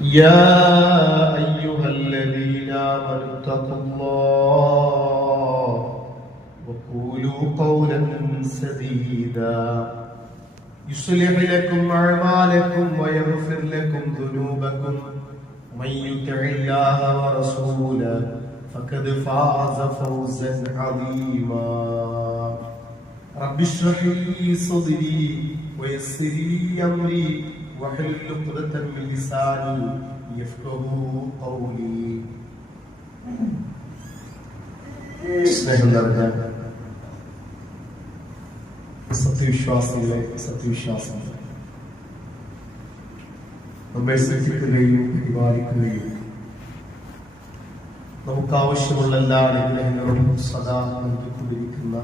يا أيها الذين آمنوا اتقوا الله وقولوا قولا سديدا يصلح لكم أعمالكم ويغفر لكم ذنوبكم من يطع الله ورسوله فقد فاز فوزا عظيما رب اشرح لي صدري ويسر لي أمري واحلل عقدة من لساني يفقهوا قولي. സ്നേഹം നിറഞ്ഞ സത്യവിശ്വാസികളെ, സത്യവിശ്വാസികളെ, നമ്മെ സൃഷ്ടിക്കുകയും പരിപാലിക്കുകയും നമുക്ക് ആവശ്യമുള്ള എല്ലാ അനുഗ്രഹങ്ങളും സദാ നൽകിക്കൊണ്ടിരിക്കുന്ന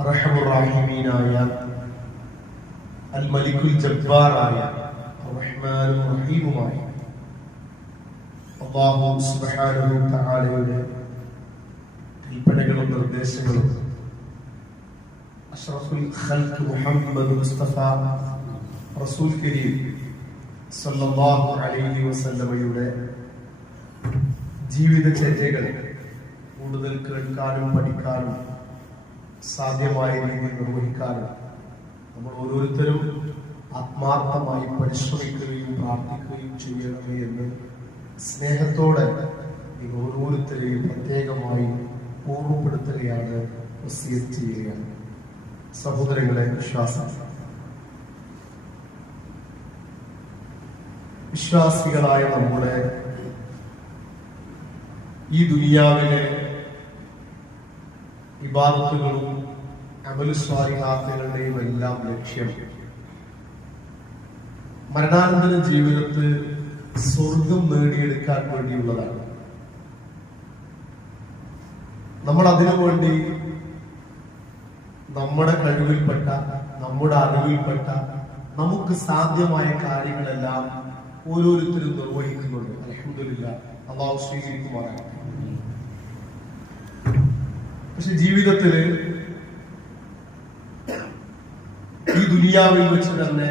അർഹമുർ റഹീമീനായ അൽ മലിക്കുൽ ജബ്ബാറായ റഹ്മാനും റഹീമുമായ അല്ലാഹു സുബ്ഹാനഹു തആലയുടെ കൽപ്പനകളും നിർദ്ദേശങ്ങളും അഷ്റഫുൽ ഖൽഖ് മുഹമ്മദ് മുസ്തഫ റസൂൽ കരീം സല്ലല്ലാഹു അലൈഹി വസല്ലമയുടെ ജീവിതചര്യകൾ കൂടുതൽ കേൾക്കാനും പഠിക്കാനും സാധ്യമായ രീതിയിൽ നിർവഹിക്കാനും നമ്മൾ ഓരോരുത്തരും ആത്മാർത്ഥമായി പരിശ്രമിക്കുകയും പ്രാർത്ഥിക്കുകയും ചെയ്യണമേ എന്ന് സ്നേഹത്തോടെ നിങ്ങൾ ഓരോരുത്തരെയും പ്രത്യേകമായി ഓർമ്മപ്പെടുത്തുകയാണ്, വസിയത്ത് ചെയ്യുകയാണ്. സഹോദരങ്ങളെ, വിശ്വാസികളായ നമ്മുടെ ഈ ദുനിയാവിലെ ഇബാദത്തുകളും അമലു സ്വാലിഹാത്തുകളുടെയും എല്ലാം ലക്ഷ്യം മരണാനന്തര ജീവിതത്തിൽ സ്വർഗം നേടിയെടുക്കാൻ വേണ്ടിയുള്ളതാണ്. നമ്മൾ അതിനുവേണ്ടി നമ്മുടെ കഴിവിൽപ്പെട്ട, നമ്മുടെ അറിവിൽപ്പെട്ട, നമുക്ക് സാധ്യമായ കാര്യങ്ങളെല്ലാം ഓരോരുത്തരും നിർവഹിക്കുന്നുണ്ട്. അൽഹംദുലില്ലാഹ്, അല്ലാഹു സ്വീകരിക്കുമാറാകട്ടെ. പക്ഷെ ജീവിതത്തില് ഈ ദുനിയാവിൽ വെച്ച് തന്നെ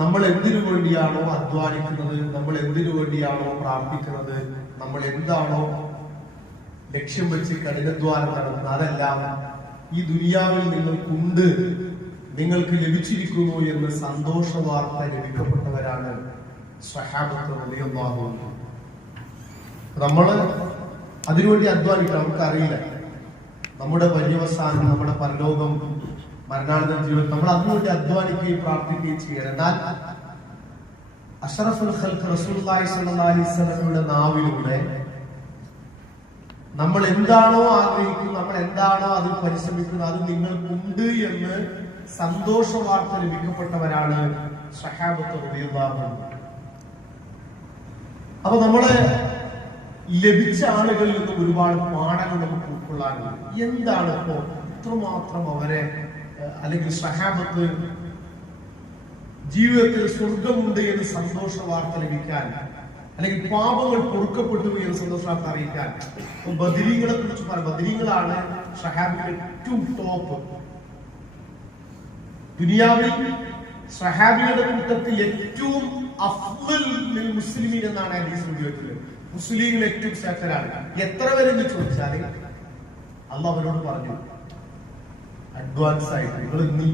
നമ്മൾ എന്തിനു വേണ്ടിയാണോ അധ്വാനിക്കുന്നത്, നമ്മൾ എന്തിനു വേണ്ടിയാണോ പ്രാർത്ഥിക്കുന്നത്, നമ്മൾ എന്താണോ ലക്ഷ്യം വെച്ച് കഠിനാധ്വാനം നടത്തുന്നത്, അതെല്ലാം ഈ ദുനിയാവിൽ നിങ്ങൾക്കുണ്ട്, നിങ്ങൾക്ക് ലഭിച്ചിരിക്കുന്നു എന്ന് സന്തോഷ വാർത്ത ലഭിക്കപ്പെട്ടവരാണ് സ്വഹാബത്ത് റളിയല്ലാഹു അൻഹു. നമ്മള് അതിനുവേണ്ടി അധ്വാനിക്കണം. നമുക്കറിയില്ല നമ്മുടെ പര്യവസാനം, നമ്മുടെ പരലോകം, മരണാനന്തര ജീവിതം, നമ്മൾ അതിനുവേണ്ടി അധ്വാനിക്കുകയും പ്രാർത്ഥിക്കുകയും ചെയ്യണം. എന്നാൽ അഷ്റഫുൽ ഖൽഖ് റസൂലുള്ളാഹി സ്വല്ലല്ലാഹി അലൈഹി വസല്ലമയുടെ നാവിലൂടെ നമ്മൾ എന്താണോ ആഗ്രഹിക്കുന്നത്, നമ്മൾ എന്താണോ അതിൽ പരിശ്രമിക്കുന്നത്, അത് നിങ്ങൾക്കുണ്ട് എന്ന് സന്തോഷ വാർത്ത ലഭിക്കപ്പെട്ടവരാണ് സ്വഹാബത്ത് റളിയല്ലാഹു അൻഹു. അപ്പൊ നമ്മളെ ലഭിച്ച ആളുകളിൽ നിന്ന് ഒരുപാട് പാഠങ്ങൾ നമുക്ക് ഉൾക്കൊള്ളാനുണ്ട്. എന്താണ് ഇപ്പോ ഇത്രമാത്രം അവരെ, അല്ലെങ്കിൽ സ്വഹാബത്ത് ജീവിതത്തിൽ സ്വർഗമുണ്ട് എന്ന് സന്തോഷ വാർത്ത ലഭിക്കാൻ, അല്ലെങ്കിൽ പാപങ്ങൾ പൊറുക്കപ്പെട്ടു എന്ന് സന്തോഷ വാർത്ത അറിയിക്കാൻ ബദരീങ്ങളെ കുറിച്ച് പറയാം. ബദരീങ്ങളാണ് സ്വഹാബിന്റെ ഏറ്റവും ടോപ്പ്. ദുനിയാവിൽ സ്വഹാബികളുടെ കൂട്ടത്തിൽ ഏറ്റവും അഫ്ളൽ മിൻ മുസ്ലിമീൻ എന്നാണ് ഹദീസ് ഉപയോഗിക്കുന്നത്. മുസ്ലിങ്ങൾ ഏറ്റവും ശ്രേഷ്ഠരാണ്. എത്ര പേരെന്ന് ചോദിച്ചാൽ അള്ളാഹു അവരോട് പറഞ്ഞു, അഡ്വാൻസ് ആയിട്ട് നിങ്ങൾ ഇനി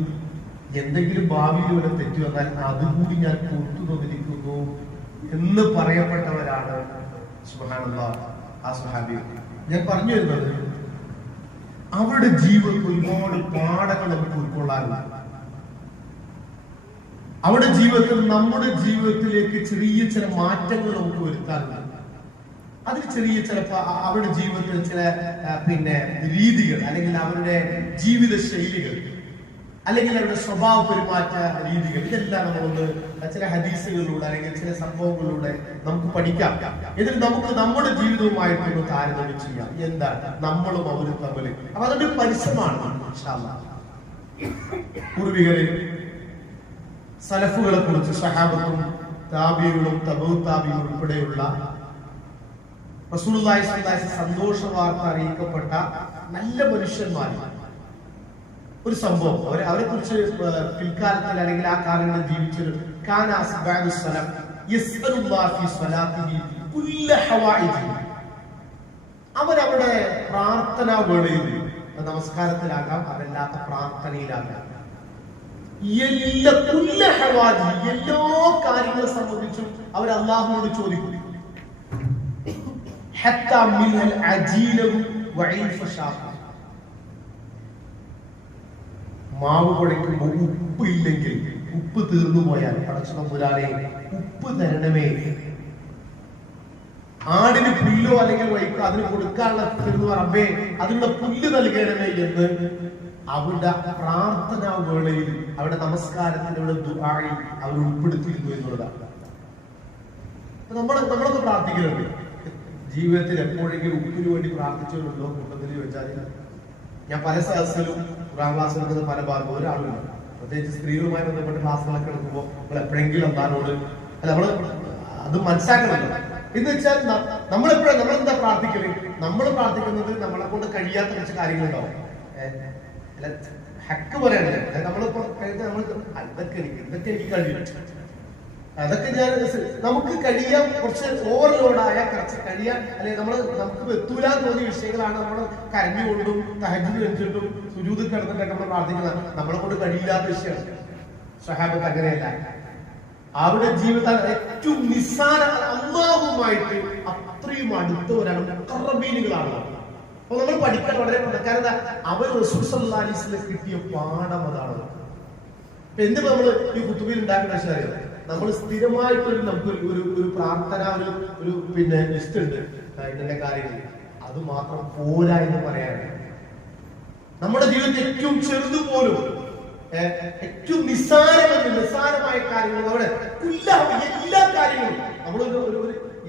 എന്തെങ്കിലും ഭാവിയിൽ വരെ തെറ്റു വന്നാൽ അതുകൂടി ഞാൻ പുറത്തു തന്നിരിക്കുന്നു എന്ന് പറയപ്പെട്ടവരാണ് സുബ്ഹാനല്ലാഹ് ആ സ്വഹാബി. ഞാൻ പറഞ്ഞു വരുന്നത്, അവരുടെ ജീവിതത്തിൽ ഒരുപാട് പാഠങ്ങൾ നമുക്ക് ഉൾക്കൊള്ളാറുണ്ട്. അവരുടെ ജീവിതത്തിൽ നമ്മുടെ ജീവിതത്തിലേക്ക് ചെറിയ ചില മാറ്റങ്ങൾ നമുക്ക് വരുത്താറുണ്ട്. അതിൽ ചെറിയ ചിലപ്പോ അവരുടെ ജീവിതത്തിൽ ചില രീതികൾ, അല്ലെങ്കിൽ അവരുടെ ജീവിത ശൈലികൾ, അല്ലെങ്കിൽ അവരുടെ സ്വഭാവ പെരുമാറ്റ രീതികൾ, ഇതെല്ലാം നമ്മളൊന്ന് ചില ഹദീസുകളിലൂടെ അല്ലെങ്കിൽ ചില സംഭവങ്ങളിലൂടെ നമുക്ക് പഠിക്കാം. ഇതിൽ നമുക്ക് നമ്മുടെ ജീവിതവുമായിട്ടൊന്ന് താരതമ്യം ചെയ്യാം. എന്താണ് നമ്മളും അവരും തമ്മിൽ. അപ്പൊ അതൊരു പരിശ്രമമാണ്. ഇൻഷാ അല്ലാഹ് പൂർവികരിൽ സലഫുകളെ കുറിച്ച്, സഹാബത്തും താബിഈകളും തബഉ താബിഈകളും ഉൾപ്പെടെയുള്ള റസൂലുള്ളാഹി സ്വല്ലല്ലാഹു അലൈഹി വസല്ലം സന്തോഷ വാർത്ത അറിയിക്കപ്പെട്ട നല്ല മനുഷ്യന്മാർ ഒരു സംഭവം അവരെ കുറിച്ച് പിൽക്കാലത്തിൽ അല്ലെങ്കിൽ ആ കാലങ്ങളിൽ ജീവിച്ചൊരു അവരവിടെ പ്രാർത്ഥനാ വേളയിൽ, നമസ്കാരത്തിലാകാം, അതല്ലാത്ത പ്രാർത്ഥനയിലാകാം, എല്ലാ കാര്യങ്ങളെ സംബന്ധിച്ചും അവർ അള്ളാഹുവിനോട് ചോദിക്കും. മാവ് കുഴയ്ക്കുമ്പോൾ ഉപ്പ് ഇല്ലെങ്കിൽ, ഉപ്പ് തീർന്നു പോയാൽ പടച്ചതമ്പുരാനെ ഉപ്പ് തരണമേ, ആടിന് പുല്ലോ അല്ലെങ്കിൽ വൈക്കോ അതിന് കൊടുക്കാനുള്ള തീർന്നു റബ്ബേ അതിനുള്ള പുല്ല് നൽകണമേ എന്ന് അവരുടെ പ്രാർത്ഥനാ വേളയിൽ, അവരുടെ നമസ്കാരത്തിന്റെ ദുആയിൽ അവർ ഉൾപ്പെടുത്തിയിരുന്നു എന്നുള്ളതാണ്. നമ്മളൊക്കെ പ്രാർത്ഥിക്കുന്നുണ്ട്. ജീവിതത്തിൽ എപ്പോഴെങ്കിലും ഉപ്പിന് വേണ്ടി പ്രാർത്ഥിച്ചവരുണ്ടോ കൂട്ടത്തിൽ വെച്ചാൽ? ഞാൻ പല സദസ്സിലും ഖുർആൻ ക്ലാസ് എടുക്കുന്ന പല ഭാഗത്തും ഒരാളുണ്ട്, പ്രത്യേകിച്ച് സ്ത്രീകളുമായി ബന്ധപ്പെട്ട ക്ലാസ്സുകളൊക്കെ എടുക്കുമ്പോൾ നമ്മൾ എപ്പോഴെങ്കിലും എന്താണോട് നമ്മള് അത് മനസ്സിലാക്കണമല്ലോ. എന്ന് വെച്ചാൽ നമ്മളെന്താ പ്രാർത്ഥിക്കുന്നത്? നമ്മൾ പ്രാർത്ഥിക്കുന്നത് നമ്മളെ കൊണ്ട് കഴിയാത്ത കുറച്ച് കാര്യങ്ങളുണ്ടാവും. ഹക്ക് പറയണല്ലേ, നമ്മളിപ്പോ ഇതൊക്കെ എനിക്ക് കഴിയും, അതൊക്കെ ഞാൻ നമുക്ക് കഴിയാൻ കുറച്ച് ഓവർലോഡായ കുറച്ച് കഴിയാൻ അല്ലെങ്കിൽ നമുക്ക് എത്തൂലാൻ തോന്നിയ വിഷയങ്ങളാണ് നമ്മൾ കരഞ്ഞുകൊണ്ടും തഹജ്ജുദ് വെച്ചിട്ടും സുജൂദിൽ കിടന്നിട്ടൊക്കെ നമ്മൾ പ്രാർത്ഥിക്കുന്നത്. നമ്മളെ കൊണ്ട് കഴിയില്ലാത്ത വിഷയമാണ്. സ്വഹാബത്ത് അങ്ങനെയല്ല. അവരുടെ ജീവിതത്തിൽ ഏറ്റവും നിസ്സാര അല്ലാഹുവുമായിട്ട് അത്രയും അടുത്തവരാണ് മുഖറബീനുകളാണ്. അപ്പൊ നമ്മൾ പഠിക്കാൻ വളരെ കാരണം അവർ റസൂൽ സല്ലല്ലാഹു അലൈഹി വസല്ലം കിട്ടിയ പാഠം അതാണ്. ഇപ്പൊ എന്ത് നമ്മള് ഈ കുത്തുബിൽ ഉണ്ടാക്കുന്ന വിഷയം, നമ്മൾ സ്ഥിരമായിട്ടൊരു നമുക്ക് ഒരു പ്രാർത്ഥന ഒരു ലിസ്റ്റ് ഉണ്ട് ഇതിന്റെ കാര്യങ്ങൾ. അത് മാത്രം പോരാ എന്ന് പറയാനാണ്. നമ്മുടെ ജീവിതത്തിൽ ഏറ്റവും ചെറുതുപോലും ഏറ്റവും നിസ്സാരമായ കാര്യങ്ങൾ അവിടെ എല്ലാ കാര്യങ്ങളും നമ്മളൊരു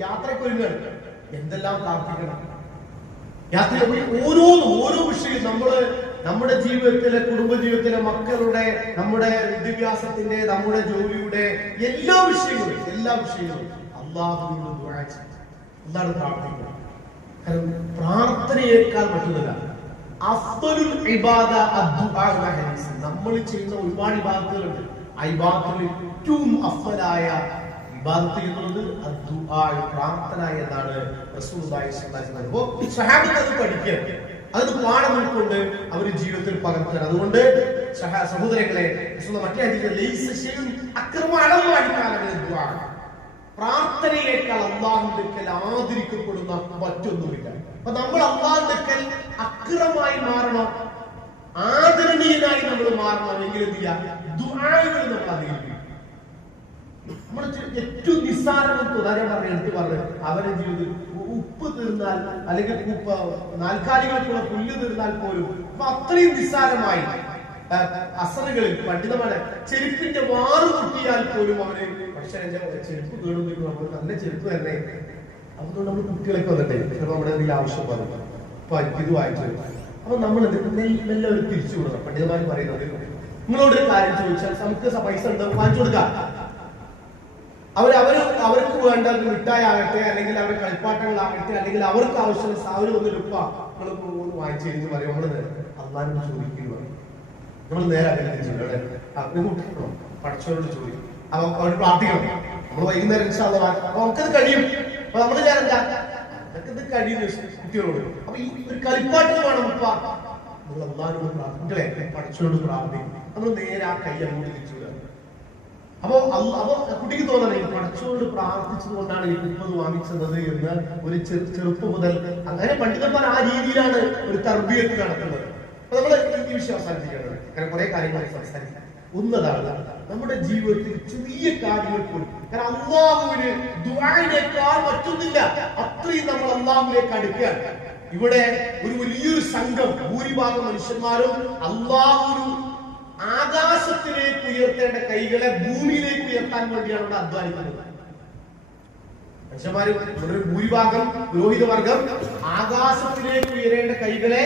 യാത്രയ്ക്ക് ഒരുങ്ങാണ്. എന്തെല്ലാം പ്രാർത്ഥിക്കണം യാത്ര, ഓരോ വിഷയം നമ്മുടെ ജീവിതത്തിലെ, കുടുംബ ജീവിതത്തിലെ, മക്കളുടെ, നമ്മുടെ വിദ്യാഭ്യാസത്തിന്റെ, നമ്മുടെ ജോലിയുടെ എല്ലാ വിഷയങ്ങളും അള്ളാഹുവിനോട് ദുആ ചെയ്യണം, അല്ലാഹുവോട് പ്രാർത്ഥിക്കണം. കാരണം പ്രാർത്ഥനയേക്കാൾ മറ്റൊന്നുമില്ല. അഫ്ദലുൽ ഇബാദ അദ്ദുആ എന്ന ഹദീസ് നമ്മൾ ചെയ്യുന്ന ഒരുപാട് ഇബാദത്തുകളുണ്ട്. ആ ഇബാദത്തിൽ ഏറ്റവും അഫ്ദലായ ഇബാദത്ത് എന്നുള്ളത് അദ്ദുആ, പ്രാർത്ഥന എന്നാണ് റസൂലുള്ളാഹി സ്വല്ലല്ലാഹു അലൈഹി വസല്ലം. അപ്പോൾ സ്വഹാബത്ത് അത് പഠിക്കുക, അത് പാഠം ഉൾക്കൊണ്ട് അവർ ജീവിതത്തിൽ പകർത്തുക. അതുകൊണ്ട് സഹോദരങ്ങളെ, മറ്റേ പ്രാർത്ഥനയേക്കാൾ അല്ലാഹുവിന്റെ ആദരിക്കപ്പെടുന്ന മറ്റൊന്നുമില്ല. അപ്പൊ നമ്മൾ അല്ലാഹുവിന്റെ അക്രമമായി മാറണം, ആദരണീയനായി നമ്മൾ മാറണം. എങ്കിൽ എന്ത് ചെയ്യാം? ദുആകൾ നമ്മൾ അധികരിക്കും. നമ്മൾ ഏറ്റവും നിസ്സാരമെന്ന് എടുത്തു പറഞ്ഞ് അവരുടെ ജീവിതത്തിൽ ഉപ്പ് തീർന്നാൽ അല്ലെങ്കിൽ നാൽക്കാലികൾക്കുള്ള പുല്ല് തീർന്നാൽ പോലും അപ്പൊ അത്രയും നിസ്സാരമായി അസറുകളിൽ പണ്ഡിതമാണ് ചെരുപ്പിന്റെ വാറ് കുട്ടിയാൽ പോലും അവര് പക്ഷെ ചെരുപ്പ് കേടുന്നു, നമ്മൾ നല്ല ചെരുപ്പ് തന്നെ. അതുകൊണ്ട് നമ്മൾ കുട്ടികളൊക്കെ വന്നിട്ടേ ചിലപ്പോൾ നമ്മുടെ എന്തെങ്കിലും ആവശ്യം പറയും, അപ്പൊ ഇത് വായിച്ചു. അപ്പൊ നമ്മൾ മെല്ലെ ഒരു തിരിച്ചു കൊടുക്കണം. പണ്ഡിതന്മാർ പറയുന്നത്, നിങ്ങളോടൊരു കാര്യം ചോദിച്ചാൽ നമുക്ക് പൈസ ഉണ്ട്, വാങ്ങിച്ചു കൊടുക്കാം. അവർക്ക് വേണ്ട മിഠായി ആകട്ടെ, അല്ലെങ്കിൽ അവരുടെ കളിപ്പാട്ടങ്ങളാകട്ടെ, അല്ലെങ്കിൽ അവർക്ക് ആവശ്യമുള്ള സാധനം ഒന്നും ഉപ്പ നമ്മൾ വാങ്ങിച്ചു കഴിഞ്ഞ് പറയും. നമ്മള് അള്ളാഹിനോട് ചോദിക്കുന്നു, നമ്മൾ നേരെ പഠിച്ചവരോട് ചോദിക്കും, അവർ പ്രാർത്ഥിക്കണം. നമ്മൾ വൈകുന്നേരം നമുക്കത് കഴിയും. അപ്പൊ നമ്മൾ ഞാനെന്താ അതൊക്കെ ഇത് കഴിയുന്ന കുട്ടികളോട്. അപ്പൊ ഈ ഒരു കളിപ്പാട്ട് വേണം ഉപ്പ, നമ്മൾ അള്ളാഹിനോട് പ്രാർത്ഥിക്കളെ പഠിച്ചവരോട് പ്രാർത്ഥിക്കും. നമ്മൾ നേരെ ആ കൈ അങ്ങോട്ട് തിരിച്ചു. അപ്പൊ കുട്ടിക്ക് തോന്നണേ പഠിച്ചോട് പ്രാർത്ഥിച്ചത് കൊണ്ടാണ് ഈ 30 വാങ്ങിച്ചത് എന്ന് ഒരു ചെറുപ്പം മുതൽ അങ്ങനെ പണ്ഡിതന്മാർ ആ രീതിയിലാണ് ഒരു തർബിയത്ത് നടത്തുന്നത്. അപ്പൊ നമ്മൾ ഈ വിഷയം അവസാനിപ്പിക്കുന്നത്, കാരണം കുറെ കാര്യങ്ങൾ സംസാരിക്കാം. ഒന്നതാണ് നമ്മുടെ ജീവിതത്തിൽ ചെറിയ കാര്യങ്ങൾ പോലും, കാരണം അല്ലാഹുവിന് ദുആയിനേക്കാൾ മറ്റൊന്നില്ല. അത്രയും നമ്മൾ അല്ലാഹുവിലേക്ക് അടുക്കാൻ. ഇവിടെ ഒരു വലിയൊരു സംഘം, ഭൂരിഭാഗം മനുഷ്യന്മാരും അല്ലാഹുവിന് ആകാശത്തിലേക്ക് ഉയർത്തേണ്ട കൈകളെ ഭൂമിയിലേക്ക് ഉയർത്താൻ വേണ്ടിയാണ് ഇവിടെ അധ്വാനിക്കുന്നത്. മനുഷ്യന്മാര് ഇവിടെ ഭൂരിഭാഗം പുരോഹിതവർഗം ആകാശത്തിലേക്ക് ഉയരേണ്ട കൈകളെ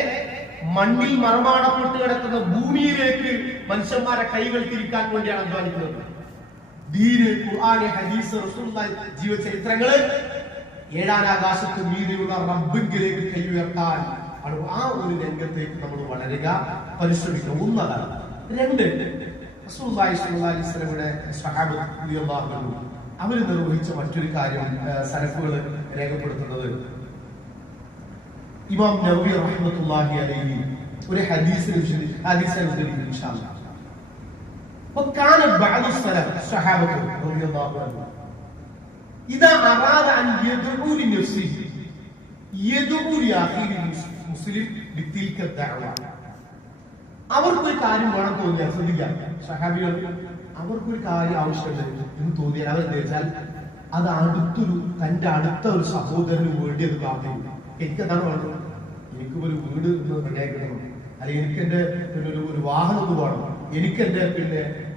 മണ്ണിൽ മറമാടപ്പെട്ട് കിടക്കുന്ന ഭൂമിയിലേക്ക് മനുഷ്യന്മാരെ കൈകൾ തിരിക്കാൻ വേണ്ടിയാണ് അധ്വാനിക്കുന്നത്. ദീന്, ഖുർആന്, ഹദീസ്, റസൂലുള്ളാഹി ജീവചരിത്രങ്ങള് 7-ാം ആകാശത്ത് മീതെയുള്ള റബ്ബിലേക്ക് കൈ ഉയർത്താൻ ആ ഒരു രംഗത്തേക്ക് നമ്മൾ വളരുക, പരിശ്രമിക്കണം. ഒന്നതാണ്. രണ്ട്, റസൂലുള്ളാഹി സ്വല്ലല്ലാഹു അലൈഹി വസല്ലമയുടെ സ്വഹാബത്ത് റളിയല്ലാഹു അൻഹും അവർ നിർവഹിച്ച മറ്റൊരു കാര്യം സലഫുകൾ രേഖപ്പെടുത്തുന്നത്, ഇമാം നവവി റഹ്മത്തുള്ളാഹി അലൈഹി ഒരു ഹദീസിൽ ഉദ്ധരിക്കുന്നു. ഇൻഷാ അല്ലാഹ്. وكان بعض السلف الصحابة رضي الله عنهم إذا أراد أن يدعو لنفسه يدعو لأخيه المسلم بتلك الدعوة. അവർക്കൊരു കാര്യം വേണം തോന്നിയാൽ, ശ്രദ്ധിക്കാം സഹാബികൾ, അവർക്കൊരു കാര്യം ആവശ്യമുണ്ട് എന്ന് തോന്നിയാൽ അവർ ധരിച്ചാൽ അത് തന്റെ അടുത്ത ഒരു സഹോദരന് വേണ്ടി അത് പ്രാർത്ഥിക്കും. എനിക്കതാണ് വേണ്ടത്, എനിക്കൊരു വീട് റെഡിയാക്കണം, അല്ലെങ്കിൽ എനിക്ക് എന്റെ ഒരു വാഹനം ഒന്ന് വേണം, എനിക്ക് എന്റെ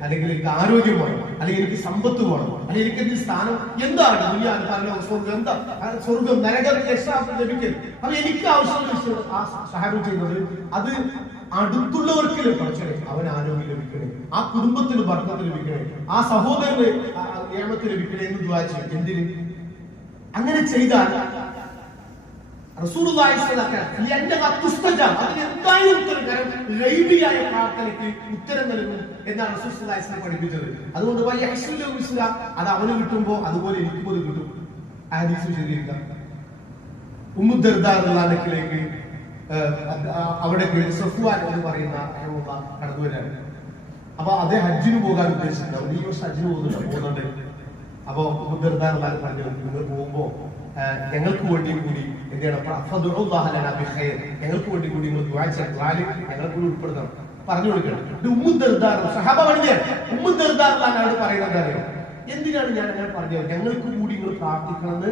അല്ലെങ്കിൽ എനിക്ക് ആരോഗ്യം വേണം, അല്ലെങ്കിൽ എനിക്ക് സമ്പത്ത് വേണം, അല്ലെങ്കിൽ എനിക്ക് എന്തെങ്കിലും സ്ഥാനം, എന്താണ് എന്താ സ്വർഗം നരകം ലഭിക്കൽ. അപ്പൊ എനിക്ക് ആവശ്യമുള്ള ആ സഹായം ചെയ്യുന്നത് അത് അടുത്തുള്ളവർക്ക് ലഭിക്കണേ, അവൻ ആരോഗ്യം ലഭിക്കണേ, ആ കുടുംബത്തിന് ഭർത്തത്തിന് ലഭിക്കണേ, ആ സഹോദരന് നിയമത്തിന് ലഭിക്കണേ എന്ന് ദുആ ചെയ്യും. എന്തിന്? അങ്ങനെ ചെയ്താൽ റസൂലുള്ളാഹി സ്വല്ലല്ലാഹു അലൈഹി വസല്ലം അതിനെന്തായാലും ഉത്തരം, കാരണം ഗൈബിയായ പ്രാർത്ഥനയ്ക്ക് ഉത്തരം നൽകും എന്നാണ് റസൂൽ സ്വല്ലല്ലാഹു അലൈഹി വസല്ലം പഠിപ്പിച്ചത്. അതുകൊണ്ട് അത് അവന് കിട്ടുമ്പോ അതുപോലെ എനിക്കും അത് കിട്ടും. ഹദീസ് ശരിയാക്കാം. ഉമ്മു ദർദാ റളിയല്ലാഹുവിലേക്ക് അവിടെ സഫ്വാൻ എന്ന് പറയുന്ന കടന്നു വരാണ്. അപ്പൊ അദ്ദേഹം ഹജ്ജിന് പോകാൻ ഉദ്ദേശിച്ചിട്ടുണ്ട്. ഈ വർഷം ഹജ്ജിന് പോകുന്നുണ്ട്. അപ്പൊ ഉമ്മു ദർദാ റളിയല്ലാഹു പറഞ്ഞു, നിങ്ങൾ പോകുമ്പോ ഞങ്ങൾക്ക് വേണ്ടി കൂടി എന്ത് ചെയ്യണം, ഞങ്ങൾക്ക് വേണ്ടി കൂടി നിങ്ങൾ ദുആ ചെയ്യണം, ഞങ്ങൾക്ക് കൂടി ഉൾപ്പെടുത്തണം, പറഞ്ഞു കൊടുക്കണം. ഉമ്മു ദർദാ സഹാബ ഉമ്മു ദർദാ പറയുന്നത് അറിയാം, എന്തിനാണ് ഞാൻ അങ്ങനെ പറഞ്ഞത്, ഞങ്ങൾക്ക് കൂടി നിങ്ങൾ പ്രാർത്ഥിക്കണമെന്ന്,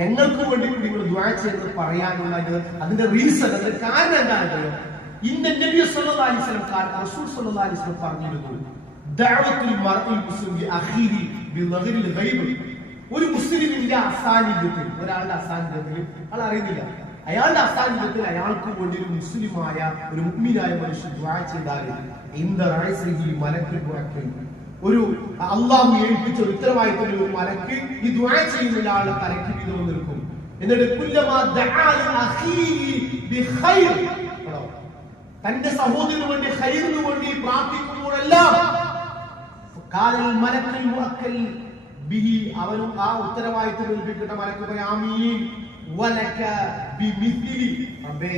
ഞങ്ങൾക്ക് വേണ്ടി കൂടി നിങ്ങൾ ദുആ ചെയ്യുന്നത് പറയാനുള്ള അതിന്റെ റീസൺ, അതിന്റെ കാരണം എന്താണെന്നറിയോ? ഇന്ന നബി സല്ലല്ലാഹു അലൈഹി വസല്ലം റസൂൽ സല്ലല്ലാഹു അലൈഹി വസല്ലം പറഞ്ഞിരുന്നു, ദഅവത്തുൽ മർഇ മുസ്ലിം അഖീരി ബിളഗ്രിൽ ഗൈബ്. ഒരു മുസ്ലിമിന്റെ അസാന്നിധ്യത്തിൽ, ഒരാളുടെ അസാന്നിധ്യത്തിൽ, ആൾ അറിയുന്നില്ല, അയാളുടെ അസാന്നിധ്യത്തിൽ അയാൾക്ക് വേണ്ടി ഒരു മുസ്ലിമായ ഒരു മുഅ്മിനായ മനുഷ്യൻ ദുആ ചെയ്താൽ ഒരു അള്ളാഹു ഏൽപ്പിച്ച ഉത്തരവാദിത്തം ഒരു മലക്ക് ഈ ദുആ ചെയ്യുന്ന ആളുടെ തലയ്ക്ക് വീതം നിൽക്കും. എന്നിട്ട് തന്റെ സഹോദരന് വേണ്ടി ഖൈറിന് വേണ്ടി പ്രാർത്ഥിക്കുമ്പോഴെല്ലാം അവനും ആ ഉത്തരവാദിത്തം ഏൽപ്പിക്കുന്ന മലക്ക് പോയി ആമീൻ വലക ബിമിസ്ലി, റബ്ബേ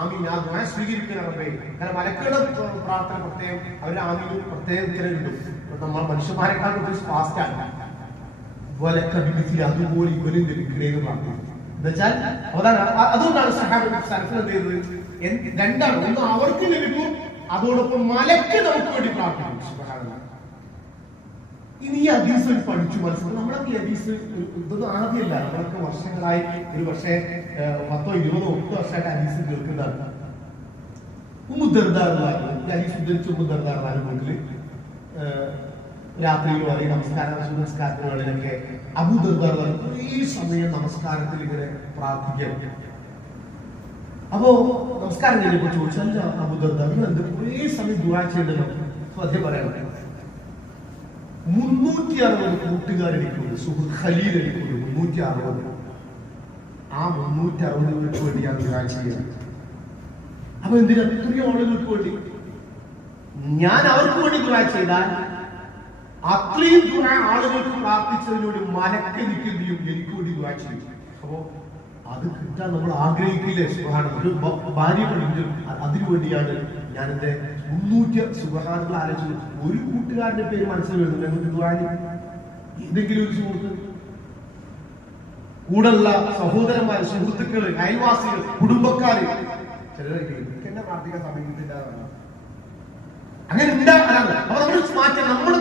ആമീൻ, ആ ദുആ സ്വീകരിക്കണം റബ്ബേ. കാരണം മലക്കുകളുടെ പ്രാർത്ഥന പ്രത്യേകം, അവരുടെ ആമീൻ പ്രത്യേകം ഉത്തരം കിട്ടും. നമ്മൾ മനുഷ്യന്മാരെക്കാൾ കുറച്ച് ഫാസ്റ്റ് ആണ്. വലക ബിമിസ്ലി, അതുപോലെ ഇവരും ലഭിക്കണേന്ന് പ്രാർത്ഥിക്കും. എന്നുവെച്ചാൽ അതുകൊണ്ടാണ് സലഫിൽ എന്ത് ചെയ്തത്? രണ്ടാണ്, ഒന്ന് അവർക്ക് ലഭിക്കും, അതോടൊപ്പം മലക്ക് നമുക്ക് വേണ്ടി പ്രാർത്ഥിക്കും. സുബ്ഹാനല്ലാഹ്. ഇനി ഈ ഹദീസ് പഠിച്ചു മനസ്സിലാക്കും. നമ്മളൊക്കെ ഹദീസ് ഇതൊന്നും ആദ്യമല്ല, നമ്മളൊക്കെ വർഷങ്ങളായി, ഒരു പക്ഷേ 10, 20, 30 വർഷമായിട്ട് ഹദീസ് കേൾക്കുന്നതാണ്. ഉമ്മു ദർദാ ഹദീസ് ഉദ്ധരിച്ച ഉമ്മു ദർദാ വീട്ടില് രാത്രിയിലും അല്ലെങ്കിൽ നമസ്കാരത്തിന് വേളയിലൊക്കെ അബൂ ദർദാ ഈ സമയം നമസ്കാരത്തിൽ ഇങ്ങനെ പ്രാർത്ഥിക്കണം. അപ്പോ നമസ്കാരം കഴിഞ്ഞപ്പോ ചോദിച്ചാൽ, അബൂ ദർദാ എന്ത് കുറേ സമയം ദുആ ചെയ്തല്ലോ? അദ്ദേഹം പറയാൻ 360 കൂട്ടുകാർ എനിക്കുണ്ട്, സുഹൃത്ത് ഖലീൽ എനിക്കുണ്ട്, 360. ആ 360 വേണ്ടിയാണ് ദുആ ചെയ്യുക. അപ്പൊ എന്തിനാ ഇത്രയും ആളുകൾക്ക് വേണ്ടി? ഞാൻ അവർക്ക് വേണ്ടി ദുആ ചെയ്താൽ അത്രയും ദുആ ആളുകൾക്ക് പ്രാർത്ഥിച്ചതിനോട് മലക്ക് എനിക്ക് എന്ത് ചെയ്യും? എനിക്ക് വേണ്ടി ദുആ ചെയ്യും. അപ്പോ അത് കിട്ടാൻ നമ്മൾ ആഗ്രഹിക്കില്ലേ? സുബ്ഹാനല്ലാഹ്. ഒരു ഭാര്യ പഠിക്കും, അതിനു വേണ്ടിയാണ് ഞാൻ എന്റെ 300 സുബ്ഹാനല്ലാഹ് ആലോചിച്ചു. ഒരു കൂട്ടുകാരന്റെ പേര് മനസ്സിൽ വരുന്നില്ല, ഏതെങ്കിലും ഒരു സുഹൃത്ത്, കൂടെയുള്ള സഹോദരന്മാർ, സുഹൃത്തുക്കള്, അയൽവാസികൾ, കുടുംബക്കാര്, ചിലരൊക്കെ എന്നെ പ്രാർത്ഥിക്കാൻ സമയത്തില്ല. അങ്ങനെ ഉണ്ടാക്കാനാണ്. അപ്പൊ നമ്മൾ മാറ്റാം നമ്മുടെ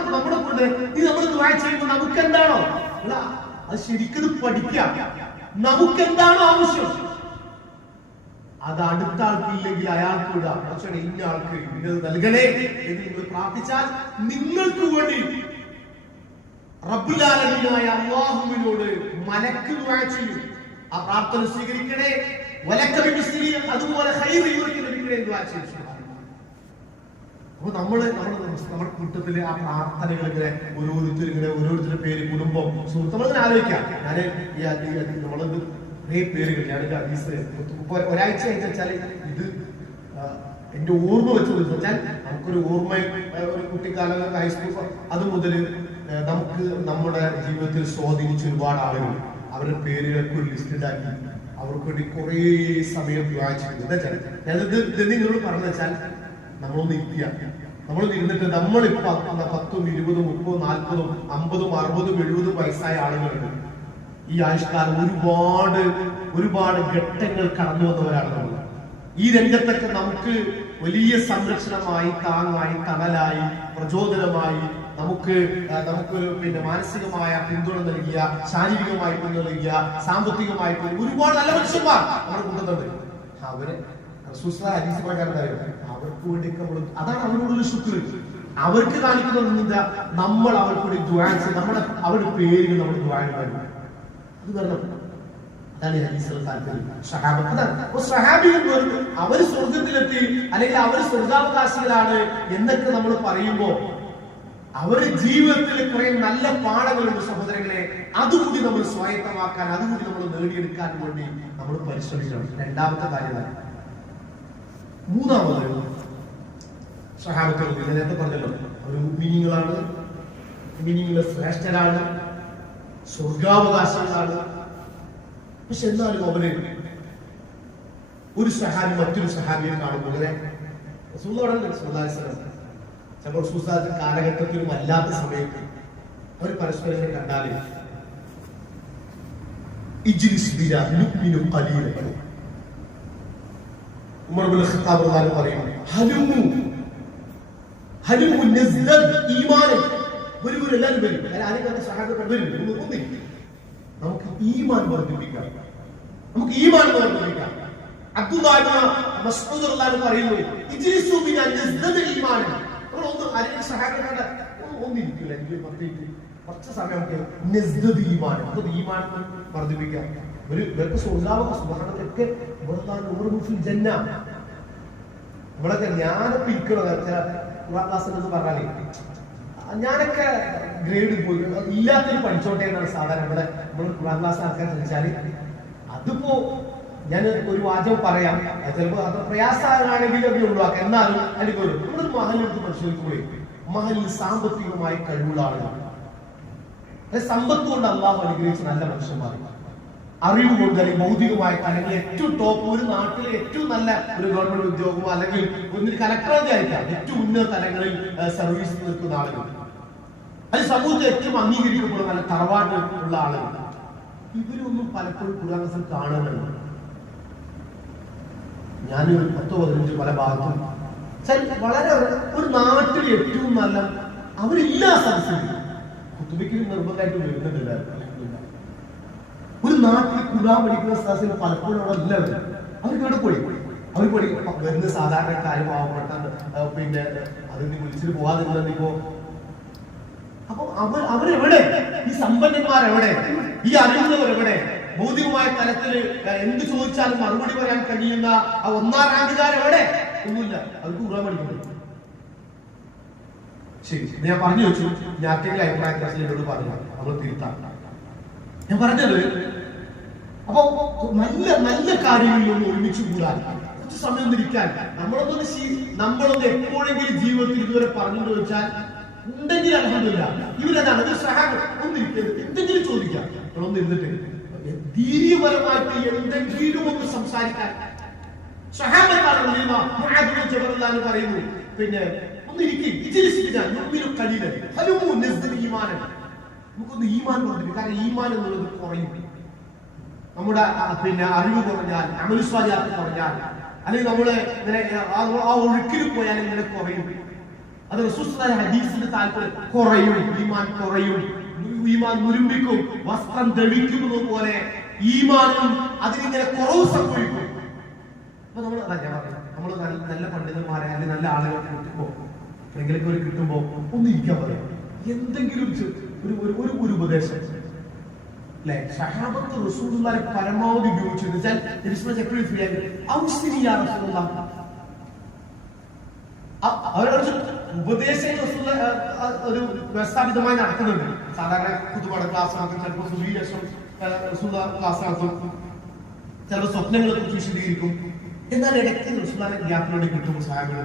കൂടെ ഇത് നമ്മൾ ദുആ ചെയ്യുമ്പോൾ നമുക്ക് എന്താണോ അല്ല, അത് ശരിക്കും പഠിക്കാം. നമുക്ക് എന്താണോ ആവശ്യം അത് അടുത്ത ആൾക്കില്ലെങ്കിൽ അയാൾക്ക് വിടാം. പക്ഷേ ഇന്ന ആൾക്ക് ഇത് നൽകണേ എന്ന് നിങ്ങൾ പ്രാർത്ഥിച്ചാൽ നിങ്ങൾക്ക് വേണ്ടി റബ്ബുൽ ആലമീനായ അല്ലാഹുവിനോട് മലക്ക് ദുആ ചെയ്യും. ആ പ്രാർത്ഥന സ്വീകരിക്കണേ, വലക ബിമിസ്ലി, അതുപോലെ ഖൈർ ഇവർക്ക് ലഭിക്കണേ എന്ന് ദുആ ചെയ്യും. അപ്പൊ നമ്മുടെ കൂട്ടത്തില് ആ പ്രാർത്ഥനകൾ ഇങ്ങനെ ഓരോരുത്തരുടെ പേര്, കുടുംബം, സുഹൃത്ത്, നമ്മളിങ്ങനെ ആലോചിക്കാം. നമ്മളത് കുറെ പേരുകൾ ഞാൻ ഒരാഴ്ച ആയിട്ട് വെച്ചാൽ ഇത് എന്റെ ഓർമ്മ വെച്ച് വെച്ചാൽ നമുക്കൊരു ഓർമ്മ, ഒരു കുട്ടിക്കാലം ഹൈസ്കൂൾ അത് മുതൽ നമുക്ക് നമ്മുടെ ജീവിതത്തിൽ സ്വാധീനിച്ച ഒരുപാട് ആളുകൾ അവരുടെ പേരുകൾക്ക് ഒരു ലിസ്റ്റ് ഉണ്ടാക്കി അവർക്ക് വേണ്ടി കുറെ സമയം വായിച്ചിട്ടുണ്ട്. എന്താ വെച്ചാൽ ഞാനിത് നിങ്ങളോട് പറഞ്ഞു വെച്ചാൽ നമ്മളൊന്ന് ഇരുന്നിട്ട് നമ്മളിപ്പോ 10, 20, 30, 40, 50, 60, 70 വയസ്സായ ആളുകളുണ്ട്. ഈ ആയുഷ്കാലം ഒരുപാട് ഘട്ടങ്ങൾ കടന്നു വന്നവരാണ് നമ്മൾ. ഈ രംഗത്തൊക്കെ നമുക്ക് വലിയ സംരക്ഷണമായി, താങ്ങായി, തണലായി, പ്രചോദനമായി നമുക്കൊരു മാനസികമായ പിന്തുണ നൽകിയ, ശാരീരികമായി പിന്തുണ നൽകിയ, സാമ്പത്തികമായി ഒരുപാട് നല്ല മനുഷ്യന്മാർ നമ്മുടെ കൂട്ടത്തുണ്ട്. അവര് ഹദീസ് പ്രകാരം അവർക്ക് വേണ്ടി അതാണ് അവരോടൊരു ശുക്ർ. അവർക്ക് കാണിക്കുന്നത് നമ്മൾ അവർക്ക് വേണ്ടി ദുആ ചെയ്ത് അവരുടെ പേരുകൾ നമ്മൾ ദുആ ചെയ്യണം. അത് വരണം. അതാണ് ഹദീസിലെ താല്പര്യം. സ്വഹാബികൾ അവര് സ്വർഗത്തിലെത്തി അല്ലെങ്കിൽ അവർ സ്വർഗാവകാശികളാണ് എന്നൊക്കെ നമ്മൾ പറയുമ്പോ അവരുടെ ജീവിതത്തിൽ കുറെ നല്ല പാഠങ്ങളുണ്ട് സഹോദരങ്ങളെ. അതുകൂടി നമ്മൾ സ്വായത്തമാക്കാൻ, അതുകൂടി നമ്മൾ നേടിയെടുക്കാൻ വേണ്ടി നമ്മൾ പരിശ്രമിക്കണം. രണ്ടാമത്തെ കാര്യമാണ്. മൂന്നാമത് സ്വഹാബത്തുകൾ നേരത്തെ പറഞ്ഞല്ലോ, അവർ മുഅ്മിനീങ്ങളാണ്, മുഅ്മിനീങ്ങളെ ശ്രേഷ്ഠരാണ്, സ്വർഗാവകാശങ്ങളാണ്. പക്ഷെ എന്നാലും അവര് ഒരു സഹാബി മറ്റൊരു സഹാബിയെ കാണുമ്പോൾ ചിലപ്പോൾ റസൂലുള്ളാഹി കാലഘട്ടത്തിലും അല്ലാത്ത സമയത്ത് അവർ പരസ്പരം കണ്ടാല് ഉമർ ഇബ്നുൽ ഖത്താബ് റളിയല്ലാഹു പറയും, ഹലുമു നസ്ദദ് ഈമാനൻ. എല്ലാവരും വരും. ആരെങ്കിലും സഹാബത്ത് വരും, നമുക്ക് ഈമാൻ വർദ്ധിപ്പിക്കാം, നമുക്ക് ഈമാൻ വർദ്ധിപ്പിക്കാം. അബ്ദുല്ലാഹി ഇബ്നു മസ്ഊദ് റളിയല്ലാഹു പറയുന്നു, ഇജ്ലിസു ബിനാ നസ്ദദ് ഈമാനൻ. ഒന്ന് ആരെങ്കിലും സഹാബത്ത് ഒന്നിരിക്കില്ല, എനിക്ക് കുറച്ച് സമയം നമുക്ക് നസ്ദദ് ഈമാൻ, അത് ഈമാൻ വർദ്ധിപ്പിക്കാം. ഇവർക്ക് സുബ്ഹാനല്ലാഹ് നമ്മളൊക്കെ ഞാനൊക്കെ ഇരിക്കണോ ചില ക്ലാസ്സിൽ പറഞ്ഞാലേ ഞാനൊക്കെ ഗ്രേഡ് പോയി ഇല്ലാത്തൊരു പഠിച്ചോട്ടെ എന്നാണ് സാധാരണ നമ്മൾ ഖുർആൻ ക്ലാസ് ആൾക്കാർ ചോദിച്ചാല്. അതിപ്പോ ഞാൻ ഒരു വാചകം പറയാം, ചിലപ്പോ അത് പ്രയാസമാണെങ്കിൽ അത് ഒഴിവാക്കാം. എന്നാലും അല്ലെങ്കിൽ നമ്മളൊരു മഹലെടുത്ത് പരിശോധിക്കുകയും മഹലിൽ സാമ്പത്തികമായി കഴിവുള്ള ആളുകൾ, സമ്പത്ത് കൊണ്ട് അള്ളാഹു അനുഗ്രഹിച്ച നല്ല മനുഷ്യന്മാർ, അറിവ് കൊണ്ട് അല്ലെങ്കിൽ ഭൗതികമായ അല്ലെങ്കിൽ ഏറ്റവും ടോപ്പ് ഒരു നാട്ടിലെ ഏറ്റവും നല്ല ഒരു ഗവൺമെന്റ് ഉദ്യോഗമോ അല്ലെങ്കിൽ ഒന്നിൽ കലക്ടറൊക്കെ ആയിരിക്കാം, ഏറ്റവും ഉന്നത തലങ്ങളിൽ സർവീസ് നിൽക്കുന്ന ആളുകൾ, അത് സമൂഹത്തെ ഏറ്റവും അംഗീകരിക്കപ്പെടുന്ന നല്ല തറവാട് ഉള്ള ആളുകൾ, ഇവരൊന്നും പലപ്പോഴും ഖുർആനിൽ കാണുന്നുണ്ട്. ഞാനൊരു 10-15 പല ഭാഗത്തും വളരെ ഒരു നാട്ടിൽ ഏറ്റവും നല്ല അവരില്ലാ സദസ്സിൽ കുത്തുബയ്ക്ക് നിർബന്ധമായിട്ട് വരുന്നുണ്ടില്ല. ഒരു നാട്ടിൽ ഖുർആൻ പഠിക്കുന്ന സദസ്സിൽ പലപ്പോഴും അവിടെ എല്ലാവരും അവർക്ക് ഇവിടെ പോയി വരുന്ന സാധാരണക്കാരും പാവപ്പെട്ട അതിന് വിളിച്ചിട്ട് പോകാതിരുന്നിപ്പോ അപ്പൊ അവരെവിടെ? ഈ സമ്പന്നന്മാരെവിടെ? ഈ അറിവുള്ളവരെവിടെ? ഭൗതികമായ തലത്തിൽ എന്ത് ചോദിച്ചാലും മറുപടി പറയാൻ കഴിയുന്ന ആ ഒന്നാം റാങ്കുകാരെവിടെ? ഒന്നുമില്ല. അവർക്ക് ഖുർആൻ പഠിക്കുന്നത്. ശരി, ഞാൻ പറഞ്ഞു വെച്ചു. ഞാൻ അഭിപ്രായ ക്ലാസ്സിൽ എന്നോട് പറഞ്ഞു നമ്മൾ തിരുത്താം. ഞാൻ പറഞ്ഞത് അപ്പൊ നല്ല നല്ല കാര്യങ്ങളിലൊന്നും ഒരുമിച്ച് കൂടാൻ കുറച്ച് സമയം ഒന്നിരിക്കാൻ നമ്മളൊന്ന് എപ്പോഴെങ്കിലും ജീവിതത്തിൽ ഇതുവരെ പറഞ്ഞു വെച്ചാൽ ഉണ്ടെങ്കിൽ അൽഹംദുലില്ലാ. ഇവരതാണ് ഒരു സഹായം. ഒന്നിരിക്കരുത്, എന്തെങ്കിലും ചോദിക്കാം. നമ്മളൊന്ന് ഇരുന്നിട്ട് ധീര്യപരമായിട്ട് എന്തെങ്കിലും ഒന്ന് സംസാരിക്കാൻ പറയുന്നു. നമുക്കൊന്ന് ഈമാൻ വർദ്ധിപ്പിക്കും. കാരണം ഈമാൻ എന്നുള്ളത് കുറയും. നമ്മുടെ അറിവ് കുറഞ്ഞാൽ, അമലുസ്വാലിഹാത്ത് കുറഞ്ഞാൽ, അല്ലെങ്കിൽ നമ്മള് ഇങ്ങനെ ആ ഒഴുക്കിൽ പോയാൽ ഇങ്ങനെ കുറയും. അത് റസൂലുള്ളാഹി ഹദീസിന്റെ താല്പര്യം കുറയും. ഈമാൻ കുറയും, ഈമാൻ മുരുമ്പിക്കും, വസ്ത്രം ധരിക്കുന്നത് പോലെ ഈമാനും അതിനിങ്ങനെ കുറവ് സംഭവിക്കും. അപ്പൊ നമ്മള് നല്ല പണ്ഡിതന്മാരെ അല്ലെങ്കിൽ നല്ല ആളുകളെ കിട്ടുമ്പോ എങ്കിലൊക്കെ ഒരു കിട്ടുമ്പോ ഒന്ന് ഇരിക്കാൻ പറയാം. എന്തെങ്കിലും ഒരു ഉപദേശം അല്ലെ? സഹാബത്ത് റസൂലുള്ളാഹി പരമാവധി ഉപയോഗിച്ചത് എപ്പോഴും ഫ്രീ ആയിട്ട് അവരുടെ ഉപദേശങ്ങൾ ഒരു വ്യവസ്ഥാപിതമായി നടക്കുന്നുണ്ട്. സാധാരണ കുത്തുപാട് ക്ലാസ് നടത്തും, ചിലപ്പോൾ സുബീ ശേഷം ക്ലാസ് നടത്തും. ചില സ്വപ്നങ്ങളെ കുറിച്ച് വിശദീകരിക്കും. എന്നാൽ ഇടയ്ക്ക് റസൂലുള്ളാഹിന്റെ ഗ്യാപ്പിലൂടെ കിട്ടുമ്പോൾ സഹാബികൾ